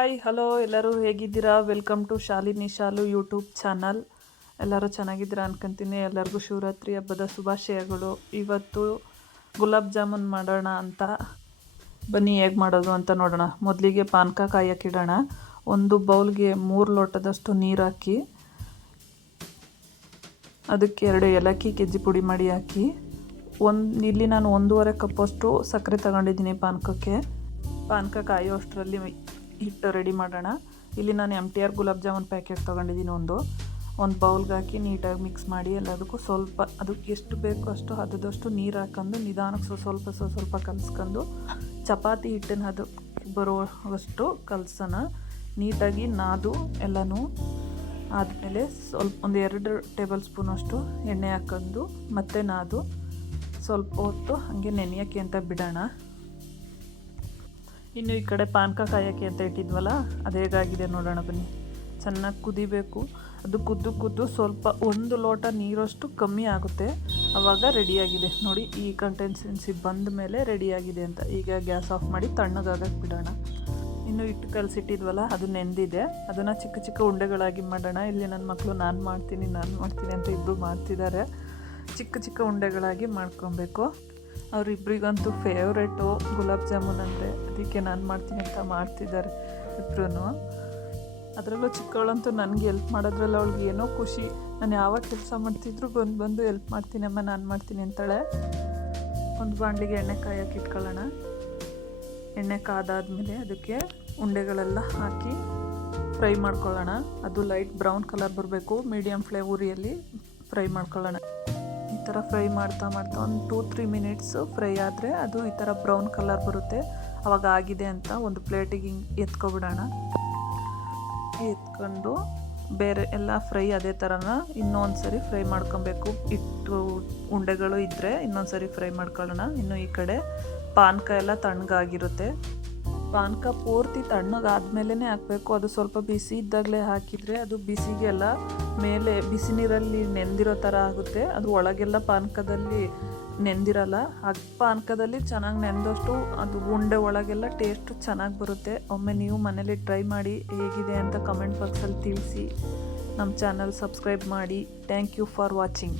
Hi hello ಎಲ್ಲರೂ ಹೇಗಿದ್ದೀರಾ? Welcome to Shalini Shalu YouTube channel. ಎಲ್ಲರೂ ಚೆನ್ನಾಗಿದ್ದೀರಾ ಅನ್ಕೊಂತೀನಿ. ಎಲ್ಲರಿಗೂ ಶಿವರಾತ್ರಿ ಹಬ್ಬದ ಶುಭಾಶಯಗಳು. ಇವತ್ತು ಗುಲಾಬ್ ಜಾಮೂನ್ ಮಾಡೋಣ ಅಂತ ಬನ್ನಿ, ಹೇಗೆ ಮಾಡೋದು ಅಂತ ನೋಡೋಣ. ಮೊದಲಿಗೆ ಪಾನಕ ಕಾಯಕ್ಕಿಡೋಣ. ಒಂದು ಬೌಲ್ಗೆ 3 ಲೋಟದಷ್ಟು ನೀರು ಹಾಕಿ ಅದಕ್ಕೆ 2 ಏಲಕ್ಕಿ ಕೆಜ್ಜಿ ಪುಡಿ ಮಾಡಿ ಹಾಕಿ ಇಲ್ಲಿ ನಾನು 1.5 ಕಪ್ಪಷ್ಟು ಸಕ್ಕರೆ ತಗೊಂಡಿದ್ದೀನಿ ಪಾನಕಕ್ಕೆ. ಪಾನಕ ಕಾಯೋ ಅಷ್ಟರಲ್ಲಿ ಹಿಟ್ಟು ರೆಡಿ ಮಾಡೋಣ. ಇಲ್ಲಿ ನಾನು MTR ಗುಲಾಬ್ ಜಾಮೂನ್ ಪ್ಯಾಕೆಟ್ ತೊಗೊಂಡಿದ್ದೀನಿ. ಒಂದು ಬೌಲ್ಗೆ ಹಾಕಿ ನೀಟಾಗಿ ಮಿಕ್ಸ್ ಮಾಡಿ ಎಲ್ಲದಕ್ಕೂ ಸ್ವಲ್ಪ ಅದಕ್ಕೆ ಎಷ್ಟು ಬೇಕೋ ಅಷ್ಟು ಹದದಷ್ಟು ನೀರು ಹಾಕೊಂಡು ನಿಧಾನಕ್ಕೆ ಸ್ವಲ್ಪ ಕಲಿಸ್ಕೊಂಡು ಚಪಾತಿ ಹಿಟ್ಟಿನ ಅದು ಬರುವಷ್ಟು ಕಲಸೋಣ. ನೀಟಾಗಿ ನಾದು ಎಲ್ಲನೂ ಆದಮೇಲೆ ಒಂದು 2 ಟೇಬಲ್ ಸ್ಪೂನಷ್ಟು ಎಣ್ಣೆ ಹಾಕೊಂಡು ಮತ್ತೆ ನಾದು ಸ್ವಲ್ಪ ಹೊತ್ತು ಹಾಗೆ ನೆನೆಯೋಕ್ಕೆ ಅಂತ ಬಿಡೋಣ. ಇನ್ನು ಈ ಕಡೆ ಪಾನಕ ಕಾಯೋಕ್ಕೆ ಅಂತ ಇಟ್ಟಿದ್ವಲ್ಲ, ಅದು ಹೇಗಾಗಿದೆ ನೋಡೋಣ ಬನ್ನಿ. ಚೆನ್ನಾಗಿ ಕುದಿಬೇಕು. ಅದು ಕುದ್ದು ಸ್ವಲ್ಪ 1 ಲೋಟ ನೀರಷ್ಟು ಕಮ್ಮಿ ಆಗುತ್ತೆ, ಆವಾಗ ರೆಡಿಯಾಗಿದೆ ನೋಡಿ. ಈ ಕನ್ಸಿಸ್ಟೆನ್ಸಿ ಬಂದ ಮೇಲೆ ರೆಡಿಯಾಗಿದೆ ಅಂತ. ಈಗ ಗ್ಯಾಸ್ ಆಫ್ ಮಾಡಿ ತಣ್ಣಗಾಗಕ್ಕೆ ಬಿಡೋಣ. ಇನ್ನು ಹಿಟ್ಟು ಕಲಸಿಟ್ಟಿದ್ವಲ್ಲ, ಅದು ನೆಂದಿದೆ. ಅದನ್ನು ಚಿಕ್ಕ ಉಂಡೆಗಳಾಗಿ ಮಾಡೋಣ. ಇಲ್ಲಿ ನನ್ನ ಮಕ್ಕಳು ನಾನು ಮಾಡ್ತೀನಿ ಅಂತ ಇಬ್ಬರು ಮಾಡ್ತಿದ್ದಾರೆ. ಚಿಕ್ಕ ಉಂಡೆಗಳಾಗಿ ಮಾಡ್ಕೊಬೇಕು. ಅವರಿಬ್ಬರಿಗಂತೂ ಫೇವ್ರೇಟು ಗುಲಾಬ್ ಜಾಮೂನ್ ಅಂದರೆ, ಅದಕ್ಕೆ ನಾನು ಮಾಡ್ತೀನಿ ಅಂತ ಮಾಡ್ತಿದ್ದಾರೆ ಇಬ್ಬರೂ. ಅದರಲ್ಲೂ ಚಿಕ್ಕವಳಂತೂ ನನಗೆ ಹೆಲ್ಪ್ ಮಾಡೋದ್ರಲ್ಲಿ ಅವಳಿಗೆ ಏನೋ ಖುಷಿ. ನಾನು ಯಾವಾಗ ಕೆಲಸ ಮಾಡ್ತಿದ್ರು ಬಂದು ಹೆಲ್ಪ್ ಮಾಡ್ತೀನಿ ಅಮ್ಮ, ನಾನು ಮಾಡ್ತೀನಿ ಅಂತಾಳೆ. ಒಂದು ಬಾಣಲಿಗೆ ಎಣ್ಣೆ ಕಾಯೋಕೆ ಇಟ್ಕೊಳ್ಳೋಣ. ಎಣ್ಣೆ ಕಾದಾದ್ಮೇಲೆ ಅದಕ್ಕೆ ಉಂಡೆಗಳೆಲ್ಲ ಹಾಕಿ ಫ್ರೈ ಮಾಡ್ಕೊಳ್ಳೋಣ. ಅದು ಲೈಟ್ ಬ್ರೌನ್ ಕಲರ್ ಬರಬೇಕು. ಮೀಡಿಯಮ್ ಉರಿಯಲ್ಲಿ ಫ್ರೈ ಮಾಡ್ಕೊಳ್ಳೋಣ. ಈ ಥರ ಫ್ರೈ ಮಾಡ್ತಾ ಒಂದು 2-3 ಮಿನಿಟ್ಸ್ ಫ್ರೈ ಆದರೆ ಅದು ಈ ಥರ ಬ್ರೌನ್ ಕಲರ್ ಬರುತ್ತೆ. ಆವಾಗ ಆಗಿದೆ ಅಂತ ಒಂದು ಪ್ಲೇಟಿಗೆ ಹಿಂಗೆ ಎತ್ಕೊಬಿಡೋಣ. ಎತ್ಕೊಂಡು ಬೇರೆ ಎಲ್ಲ ಫ್ರೈ ಅದೇ ಥರನ ಇನ್ನೊಂದು ಸರಿ ಫ್ರೈ ಮಾಡ್ಕೊಬೇಕು. ಹಿಟ್ಟು ಉಂಡೆಗಳು ಇದ್ದರೆ ಇನ್ನೊಂದು ಸರಿ ಫ್ರೈ ಮಾಡ್ಕೊಳ್ಳೋಣ. ಇನ್ನು ಈ ಕಡೆ ಪಾನಕ ಎಲ್ಲ ತಣ್ಣಗಾಗಿರುತ್ತೆ. ಪಾನಕ ಪೂರ್ತಿ ತಣ್ಣಗಾದ್ಮೇಲೆ ಹಾಕಬೇಕು. ಅದು ಸ್ವಲ್ಪ ಬಿಸಿ ಇದ್ದಾಗಲೇ ಹಾಕಿದರೆ ಅದು ಬಿಸಿಗೆಲ್ಲ ಮೇಲೆ ಬಿಸಿ ನೀರಲ್ಲಿ ನೆಂದಿರೋ ಥರ ಆಗುತ್ತೆ. ಅದು ಒಳಗೆಲ್ಲ ಪಾನಕದಲ್ಲಿ ನೆಂದಿರಲ್ಲ. ಪಾನಕದಲ್ಲಿ ಚೆನ್ನಾಗಿ ನೆಂದಷ್ಟು ಅದು ಉಂಡೆ ಒಳಗೆಲ್ಲ ಟೇಸ್ಟು ಚೆನ್ನಾಗಿ ಬರುತ್ತೆ. ಒಮ್ಮೆ ನೀವು ಮನೇಲಿ ಟ್ರೈ ಮಾಡಿ ಹೇಗಿದೆ ಅಂತ ಕಮೆಂಟ್ ಬಾಕ್ಸಲ್ಲಿ ತಿಳಿಸಿ. ನಮ್ಮ ಚಾನಲ್ ಸಬ್ಸ್ಕ್ರೈಬ್ ಮಾಡಿ. Thank you for watching.